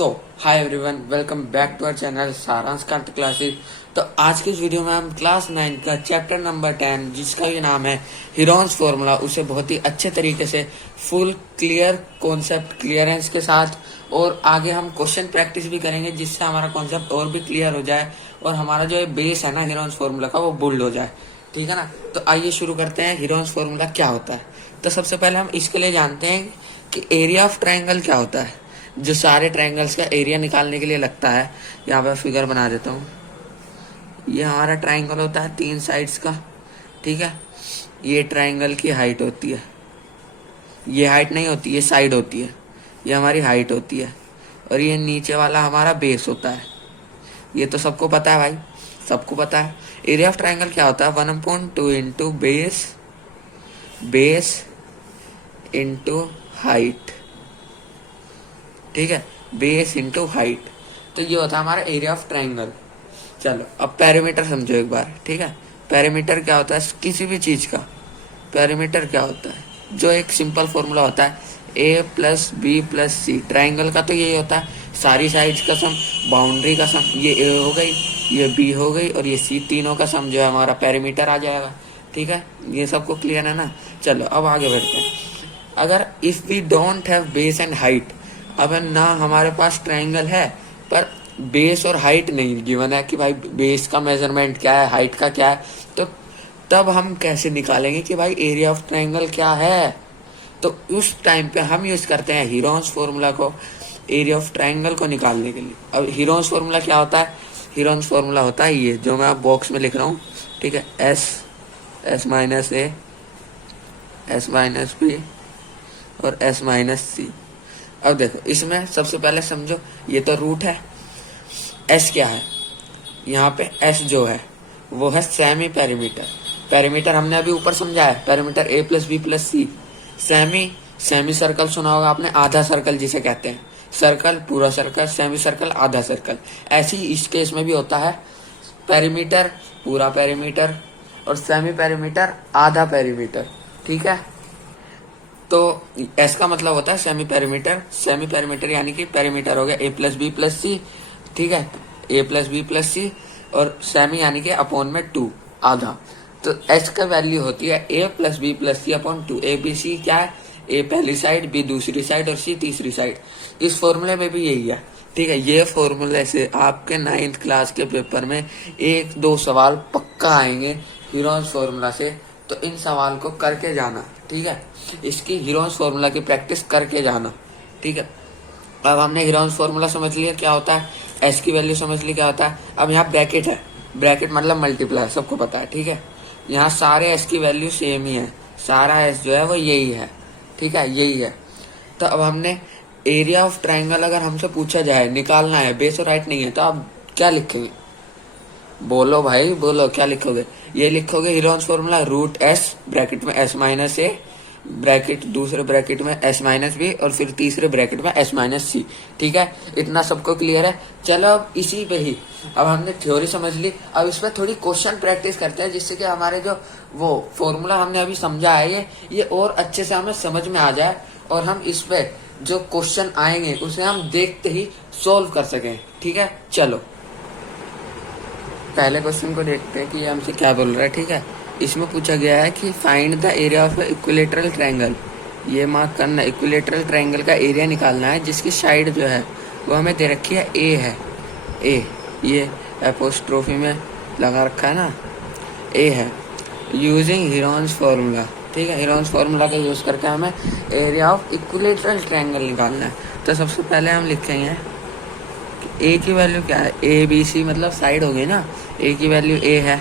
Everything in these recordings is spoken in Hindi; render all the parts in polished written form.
So hi everyone, welcome back to our channel Saransh Kant classes. तो आज की इस वीडियो में हम क्लास 9 का चैप्टर नंबर 10 जिसका ये नाम है हीरोन्स फॉर्मूला, उसे बहुत ही अच्छे तरीके से फुल क्लियर कॉन्सेप्ट क्लियरेंस के साथ और आगे हम क्वेश्चन प्रैक्टिस भी करेंगे जिससे हमारा कॉन्सेप्ट और भी क्लियर हो जाए और हमारा जो बेस है ना हीरोन्स फॉर्मूला का वो बिल्ड हो जाए। ठीक है ना। तो आइए शुरू करते हैं। हीरोन्स फॉर्मूला क्या होता है? तो सबसे पहले हम इसके लिए जानते हैं कि एरिया ऑफ ट्राइंगल क्या होता है, जो सारे ट्रायंगल्स का एरिया निकालने के लिए लगता है। यहाँ पे फिगर बना देता हूँ। ये हमारा ट्रायंगल होता है 3 साइड्स का। ठीक है। ये ट्रायंगल की हाइट होती है, ये हाइट नहीं होती, ये साइड होती है, ये हमारी हाइट होती है। और ये नीचे वाला हमारा बेस होता है। ये तो सबको पता है भाई, सबको पता है। एरिया ऑफ ट्रायंगल क्या होता है? 1/2 इंटू बेस इंटू हाइट। ठीक है, बेस इंटू हाइट। तो ये होता है हमारा एरिया ऑफ ट्रायंगल। चलो अब पेरीमीटर समझो एक बार। ठीक है, पेरीमीटर क्या होता है किसी भी चीज का? पेरीमीटर क्या होता है? जो एक सिंपल फॉर्मूला होता है a plus B plus C. Triangle का तो यही होता है, सारी साइड्स का सम, बाउंड्री का सम। ये a हो गई, ये b हो गई और ये c, तीनों का सम जो है हमारा पेरीमीटर आ जाएगा। ठीक है, ये सबको क्लियर है ना। चलो अब आगे बढ़ते हैं। अगर if we don't have base and height, अब ना हमारे पास ट्रायंगल है पर बेस और हाइट नहीं गिवन है कि भाई बेस का मेजरमेंट क्या है, हाइट का क्या है, तो तब हम कैसे निकालेंगे कि भाई एरिया ऑफ ट्रायंगल क्या है? तो उस टाइम पे हम यूज करते हैं हीरोन्स फॉर्मूला को एरिया ऑफ ट्रायंगल को निकालने के लिए। अब हीरोन्स फॉर्मूला क्या होता है? हीरोन्स फॉर्मूला होता है ये जो मैं बॉक्स में लिख रहा हूँ। ठीक है, S minus a, s minus B और एस माइनस सी। अब देखो इसमें सबसे पहले समझो, ये तो रूट है। एस क्या है? यहाँ पे एस जो है वो है सेमी पेरीमीटर। पेरीमीटर हमने अभी ऊपर समझा है, पेरीमीटर ए प्लस बी प्लस सी। सेमी सर्कल सुना होगा आपने, आधा सर्कल जिसे कहते हैं। सर्कल पूरा सर्कल, सेमी सर्कल आधा सर्कल। ऐसे ही इस केस में भी होता है, पेरीमीटर पूरा पेरीमीटर और सेमी पेरीमीटर आधा पेरीमीटर। ठीक है, तो एस का मतलब होता है सेमी पेरीमीटर। सेमी पेरीमीटर यानी कि पेरीमीटर हो गया ए प्लस बी प्लस सी। ठीक है, ए प्लस बी प्लस सी और सेमी यानी कि अपॉन में 2 आधा। तो एस का वैल्यू होती है a plus B plus C upon 2। A b c क्या है? ए पहली साइड, बी दूसरी साइड और सी तीसरी साइड। इस फॉर्मूले में भी यही है। ठीक है, ये फॉर्मूले से आपके 9th क्लास के पेपर में 1-2 सवाल पक्का आएंगे हीरोन्स फॉर्मूला से। तो इन सवाल को करके जाना। ठीक है, इसकी हीरोन्स फॉर्मूला की प्रैक्टिस करके जाना। ठीक है, अब हमने हीरोन्स फॉर्मूला समझ लिया क्या होता है, एस की वैल्यू समझ ली क्या होता है। अब यहाँ ब्रैकेट है, ब्रैकेट मतलब मल्टीप्लाई, सबको पता है। ठीक है, यहाँ सारे एस की वैल्यू सेम ही है, सारा एस जो है वो यही है। ठीक है, यही है। तो अब हमने एरिया ऑफ ट्राइंगल अगर हमसे पूछा जाए, निकालना है, बेस और हाइट नहीं है, तो आप क्या लिखेंगे? बोलो भाई बोलो, क्या लिखोगे? ये लिखोगे Heron's formula root S, bracket में एस माइनस ए, ब्रैकेट दूसरे ब्रैकेट में एस माइनस बी और फिर तीसरे ब्रैकेट में एस माइनस सी। ठीक है, इतना सबको क्लियर है। चलो अब इसी पे ही, अब हमने थ्योरी समझ ली, अब इस पर थोड़ी क्वेश्चन प्रैक्टिस करते हैं जिससे कि हमारे जो वो फॉर्मूला हमने अभी समझा है ये और अच्छे से हमें समझ में आ जाए और हम इस पे जो क्वेश्चन आएंगे उसे हम देखते ही सोल्व कर सकें। ठीक है, चलो पहले क्वेश्चन को देखते हैं कि ये हमसे क्या बोल रहा है। ठीक है, इसमें पूछा गया है कि find the area of equilateral triangle. ये मार्क करना, इक्विलेटरल ट्रायंगल का एरिया निकालना है जिसकी साइड जो है वो हमें दे रखी है ए है। ए ये एपोस्ट्रोफी में लगा रखा है ना, ए है। Using Heron's formula. ठीक है, हीरोन्स फॉर्मूला का यूज करके हमें एरिया ऑफ इक्विलेटरल ट्रायंगल निकालना है। तो सबसे पहले हम लिखेंगे ए की वैल्यू क्या है? ए बी सी मतलब साइड हो गई ना। ए की वैल्यू ए है,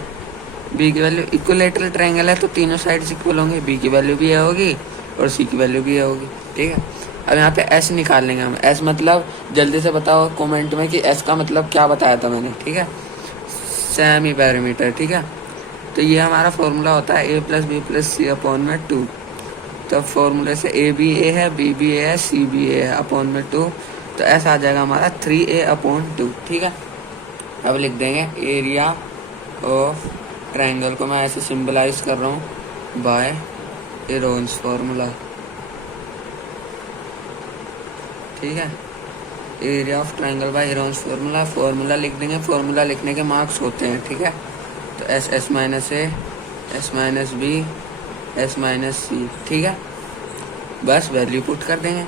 बी की वैल्यू, इक्विलेटरल ट्रायंगल है तो तीनों साइड्स इक्वल होंगे, बी की वैल्यू भी ए होगी और सी की वैल्यू भी ए होगी। ठीक है, अब यहाँ पे एस निकाल लेंगे हम। एस मतलब जल्दी से बताओ कमेंट में कि एस का मतलब क्या बताया था मैंने। ठीक है, सेमी पेरीमीटर। ठीक है, तो ये हमारा फॉर्मूला होता है a plus B plus C upon में 2। तो फॉर्मूले से ए बी ए है, बी बी ए है, सी बी ए है अपॉन में 2। तो ऐसा आ जाएगा हमारा 3a अपॉन 2। ठीक है, अब लिख देंगे एरिया ऑफ ट्रायंगल को मैं ऐसे सिंबलाइज कर रहा हूँ बाय हीरोन्स फॉर्मूला। ठीक है, area of triangle by Heron's formula, formula लिख देंगे, फार्मूला लिखने के मार्क्स होते हैं, ठीक है। तो s s minus a, s minus b, s minus c, ठीक है। बस वैल्यू पुट कर देंगे,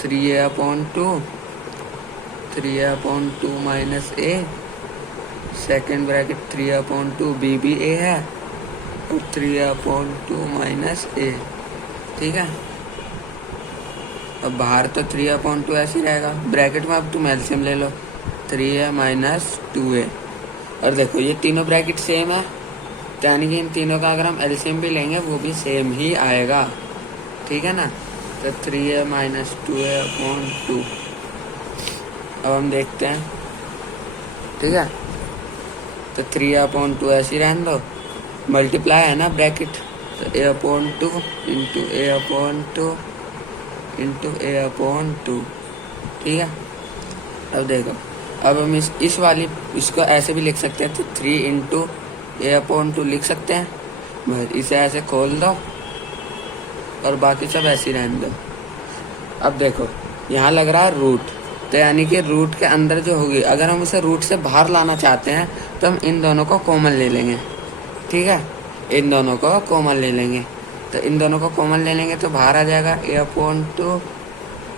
3a/2, 3a/2 minus a, second bracket 3a/2, b भी ए है, और 3a/2 माइनस ए, ठीक है। अब बाहर तो 3/2 ऐसे ही रहेगा, ब्रैकेट में अब तुम एलसीएम ले लो, 3a माइनस 2a, और देखो ये तीनों ब्रैकेट सेम है, तो यानी कि इन तीनों का अगर हम एलसीएम भी लेंगे वो भी सेम ही आएगा, ठीक है ना। तो 3a माइनस 2a/2, अब हम देखते हैं, ठीक है। तो 3a/2 ऐसे ही रहने दो, मल्टीप्लाई है ना ब्रैकेट, तो a/2 into a/2 into a/2, ठीक है। अब देखो, अब हम इस वाली इसको ऐसे भी लिख सकते हैं, तो 3 इंटू a/2 लिख सकते हैं, बस इसे ऐसे खोल दो और बाकी सब ऐसे ही रहने दो। अब देखो यहाँ लग रहा है रूट, तो यानी कि रूट के अंदर जो होगी, अगर हम इसे रूट से बाहर लाना चाहते हैं तो हम इन दोनों को कॉमन ले लेंगे, ठीक है। इन दोनों को कॉमन ले लेंगे, तो इन दोनों को कॉमन ले लेंगे तो बाहर आ जाएगा a/2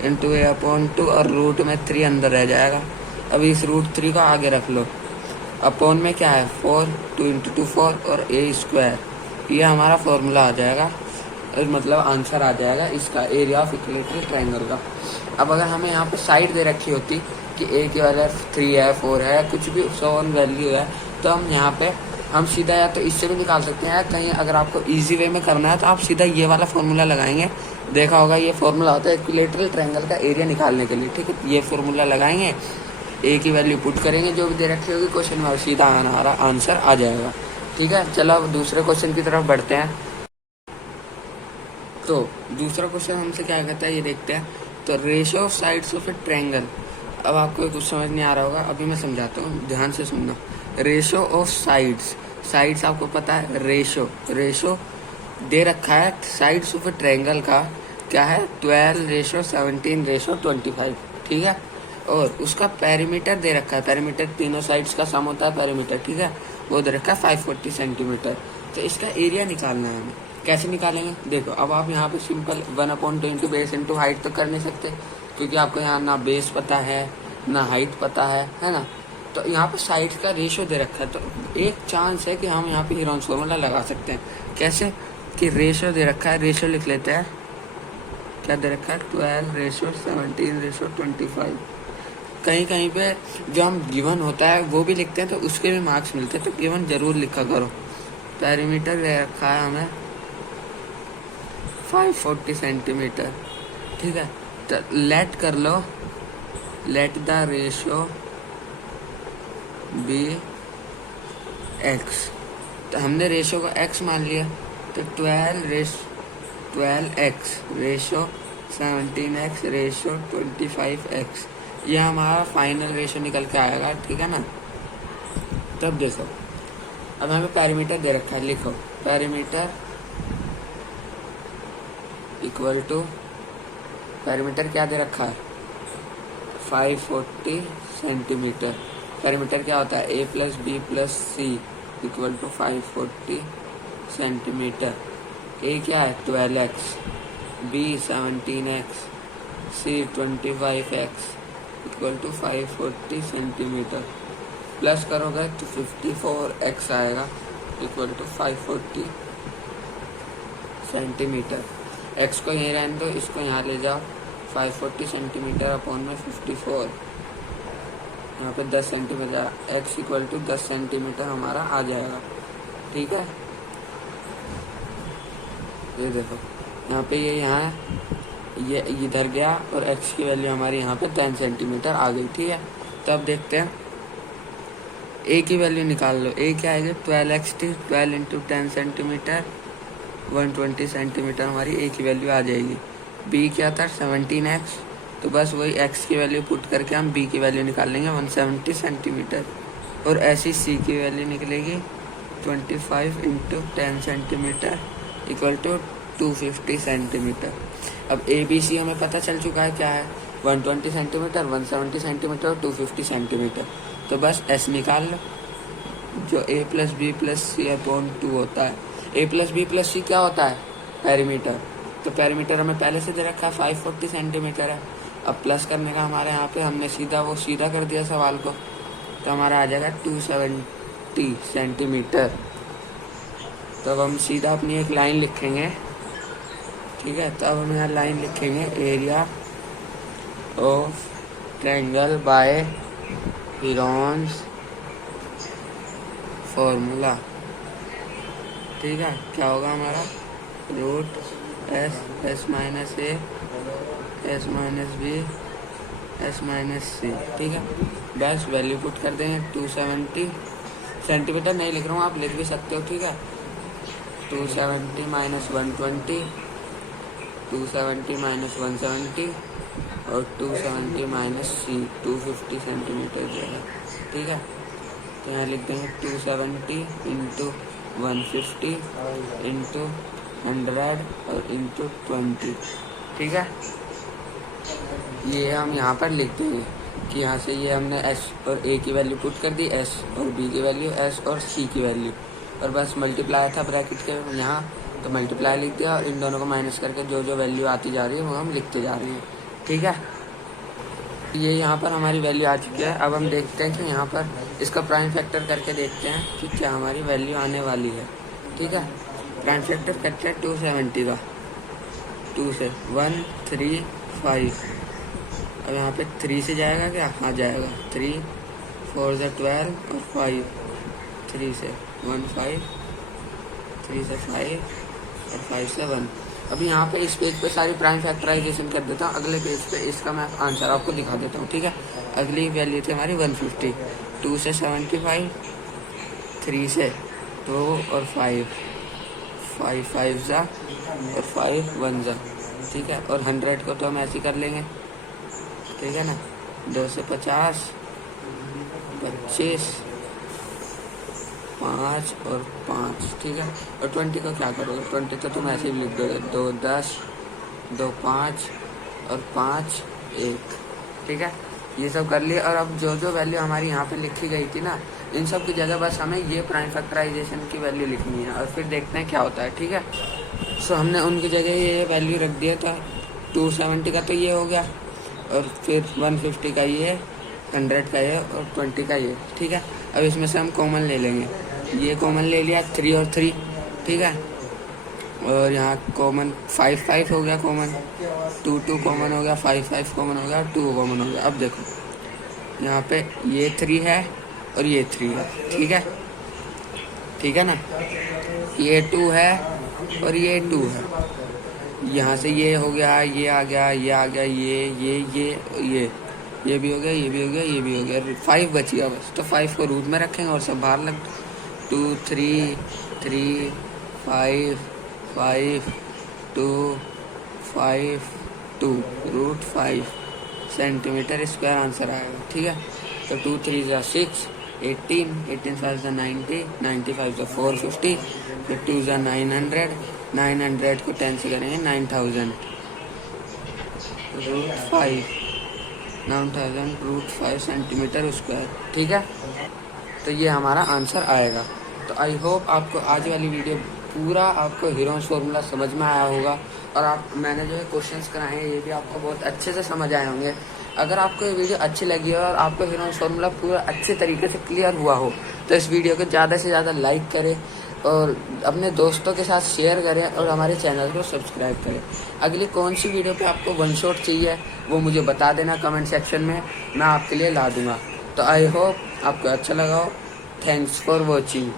इंटू a/2, और रूट में 3 अंदर रह जाएगा। अब इस रूट 3 को आगे रख लो, अपॉन में क्या है 4, 2 इंटू 2 4, और a², ये हमारा फॉर्मूला आ जाएगा, मतलब आंसर आ जाएगा इसका, एरिया ऑफ इक्विलेटरल ट्रायंगल का। अब अगर हमें यहाँ पे साइड दे रखी होती कि a की वैल्यू 3 है, 4 है, कुछ भी सोन वैल्यू है, तो हम यहाँ पे हम सीधा या तो इससे भी निकाल सकते हैं, कहीं अगर आपको इजी वे में करना है तो आप सीधा ये वाला फॉर्मूला लगाएंगे। देखा होगा ये फॉर्मूला होता है इक्विलेटरल ट्रायंगल का एरिया निकालने के लिए, ठीक है। ये फॉर्मूला लगाएंगे, ए की वैल्यू पुट करेंगे जो भी दे रखी होगी क्वेश्चन में, सीधा हमारा आंसर आ जाएगा, ठीक है। चलो अब दूसरे क्वेश्चन की तरफ बढ़ते हैं। तो दूसरा क्वेश्चन हमसे क्या कहता है ये देखते हैं। तो ratio of sides of A triangle, अब आपको कुछ समझ नहीं आ रहा होगा, अभी मैं समझाता हूँ, ध्यान से सुनना। रेशियो ऑफ साइड्स आपको पता है, रेशियो दे रखा है साइड्स ऑफ ए ट्रायंगल का, क्या है 12:17:25, ठीक है। और उसका पेरीमीटर दे रखा है, पेरीमीटर तीनों साइड्स का सम होता है पेरीमीटर, ठीक है, वो दे रखा है 540 सेंटीमीटर। तो इसका एरिया निकालना है हमें, कैसे निकालेंगे देखो। अब आप यहाँ पे simple 1/2 into base into height तो कर नहीं सकते, क्योंकि आपको यहाँ ना बेस पता है ना हाइट पता है ना। तो यहाँ पे साइड्स का रेशियो दे रखा है, तो एक चांस है कि हम यहाँ पे हेरोन्स फार्मूला लगा सकते हैं। कैसे कि रेशियो दे रखा है, रेशियो लिख लेते हैं, क्या दे रखा है 12:17:25। कहीं पे जो हम गिवन होता है वो भी लिखते हैं तो उसके भी मार्क्स मिलते हैं, तो गिवन जरूर लिखा करो। पेरीमीटर दे रखा है हमें 540 सेंटीमीटर, ठीक है। तो लेट कर लो, let the ratio b x, तो हमने रेशियो को x मान लिया, तो 12x ratio 17x ratio 25x, यह हमारा फाइनल रेशियो निकल के आएगा, ठीक है ना। तब देखो, अब हमें पेरीमीटर दे रखा है, लिखो पेरीमीटर इक्वल टू, पेरीमीटर क्या दे रखा है 540 सेंटीमीटर। पेरीमीटर क्या होता है a + b + c equal to 540 centimetre. a क्या है 12x, b 17x, c 25x equal to 540 centimetre. Plus करोगे तो 54x आएगा इक्वल टू 540 सेंटीमीटर। x को यहीं रहने दो, इसको यहाँ ले जाओ, 540 सेंटीमीटर अपॉन में 54, यहाँ पे 10 centimetre, x equal to 10 centimetre हमारा आ जाएगा, ठीक है। ये देखो यहाँ पे ये यहाँ ये इधर गया और x की वैल्यू हमारी यहाँ पे 10 सेंटीमीटर आ गई, ठीक है। तो अब देखते हैं a की वैल्यू निकाल लो। a क्या आएगी 12x, 12 इंटू 10 सेंटीमीटर 120 सेंटीमीटर हमारी a की वैल्यू आ जाएगी। b क्या था 17x, तो बस वही x की वैल्यू पुट करके हम b की वैल्यू निकाल लेंगे 170 सेंटीमीटर। और ऐसी c की वैल्यू निकलेगी 25 into 10 centimetre equal to 250 centimetre. अब a b c हमें पता चल चुका है क्या है, 120 सेंटीमीटर, 170 सेंटीमीटर और 250 सेंटीमीटर। तो बस एस निकाल लो, जो a plus B plus C upon 2 होता है। a plus B plus C क्या होता है? पेरीमीटर। तो पेरीमीटर हमें पहले से दे रखा है 540 सेंटीमीटर है। अब प्लस करने का हमारे यहाँ पे हमने सीधा कर दिया सवाल को, तो हमारा आ जाएगा 270 सेंटीमीटर। तो अब हम सीधा अपनी एक लाइन लिखेंगे, ठीक है। तो अब हम यहाँ लाइन लिखेंगे, area of triangle by Heron's formula, ठीक है। क्या होगा हमारा? Root s minus a s minus b s minus c, ठीक है। बस वैल्यू पुट कर देंगे। 270 सेंटीमीटर नहीं लिख रहा हूँ, आप लिख भी सकते हो, ठीक है। 270 माइनस 120, 270 माइनस 170 और 270 माइनस सी 250 सेंटीमीटर जो है, ठीक है। तो यहाँ लिख देंगे 270 इंटू 150 इंटू 100 और इंटू 20, ठीक है। ये हम यहाँ पर लिख देंगे कि यहाँ से ये हमने एस और ए की वैल्यू पुट कर दी, एस और बी की वैल्यू, एस और सी की वैल्यू, और बस मल्टीप्लाई था ब्रैकेट के यहाँ, तो मल्टीप्लाई लिख दिया। और इन दोनों को माइनस करके जो जो वैल्यू आती जा रही है वो हम लिखते जा रहे हैं, ठीक है। ये यहाँ पर हमारी वैल्यू आ चुकी है। अब हम देखते हैं कि यहाँ पर इसका प्राइम फैक्टर करके देखते हैं कि क्या हमारी वैल्यू आने वाली है, ठीक है। प्राइम फैक्टर करते हैं 270 का, 2 से 1 3 5। अब यहाँ पे 3 से जाएगा क्या? हाँ जाएगा। 3 4 से 12 और 5, 3 से 1 5, 3 से 5 और 5 से 1। अभी यहाँ पे इस पेज पे सारी प्राइम फैक्टराइजेशन कर देता हूँ, अगले पेज पे इसका मैं आंसर आपको दिखा देता हूँ, ठीक है। अगली वैल्यू थी हमारी 150, 2 से 75, 3 से 2 और 5, 5 5 जा और 5 1 जा, ठीक है। और 100 को तो हम ऐसे कर लेंगे, ठीक है ना। 2 से 50, 25, 5 और 5, ठीक है। और 20 को क्या करोगे? 20 तो तुम ऐसे ही लिख दोगे, 2 10, 2 5 और 5 1, ठीक है। ये सब कर लिए। और अब जो जो वैल्यू हमारी यहाँ पे लिखी गई थी ना, इन सब की जगह बस हमें ये प्राइम फैक्टराइजेशन की वैल्यू लिखनी है और फिर देखते हैं क्या होता है, ठीक है। सो हमने उनकी जगह ये वैल्यू रख दिया था। 270 का तो ये हो गया, और फिर 150 का ये, 100 का ये और 20 का ये, ठीक है। अब इसमें से हम कॉमन ले लेंगे, ये कॉमन ले लिया 3 और 3, ठीक है। और यहाँ कॉमन 5 5 हो गया कॉमन, 2 2 कॉमन हो गया, 5 5 कॉमन हो गया, 2 कॉमन हो गया। अब देखो यहाँ पे ये 3 है और ये 3 है, ठीक है, ठीक है ना। ये 2 है और ये 2 है, यहाँ से ये हो गया, ये आ गया, ये आ गया, ये भी हो गया, ये भी हो गया, ये भी हो गया। 5 बच गया बस, तो 5 को रूट में रखेंगे और सब बाहर लग। 2 3 3 5 5 2 5 2 रूट 5 सेंटीमीटर स्क्वायर आंसर आएगा, ठीक है। तो 2 3 जा 6, 18 18 5 जा 90, 95 जा 450, फिर 2 जा 900, 900 को 10 से करेंगे 9000 रूट 5, 9000 रूट 5 सेंटीमीटर स्क्वायर, ठीक है। तो ये हमारा आंसर आएगा। तो आई होप आपको आज वाली वीडियो पूरा आपको हेरोन्स फॉर्मूला समझ में आया होगा, और मैंने जो है क्वेश्चंस कराए हैं ये भी आपको बहुत अच्छे से समझ आए होंगे। अगर आपको ये वीडियो अच्छी लगी हो और आपको हेरोन्स फॉर्मूला पूरा अच्छे तरीके से क्लियर हुआ हो, तो इस वीडियो को ज़्यादा से ज़्यादा लाइक करें और अपने दोस्तों के साथ शेयर करें और हमारे चैनल को सब्सक्राइब करें। अगली कौन सी वीडियो पे आपको वन शॉट चाहिए वो मुझे बता देना कमेंट सेक्शन में, मैं आपके लिए ला दूंगा। तो आई होप आपको अच्छा लगा हो। Thanks for watching.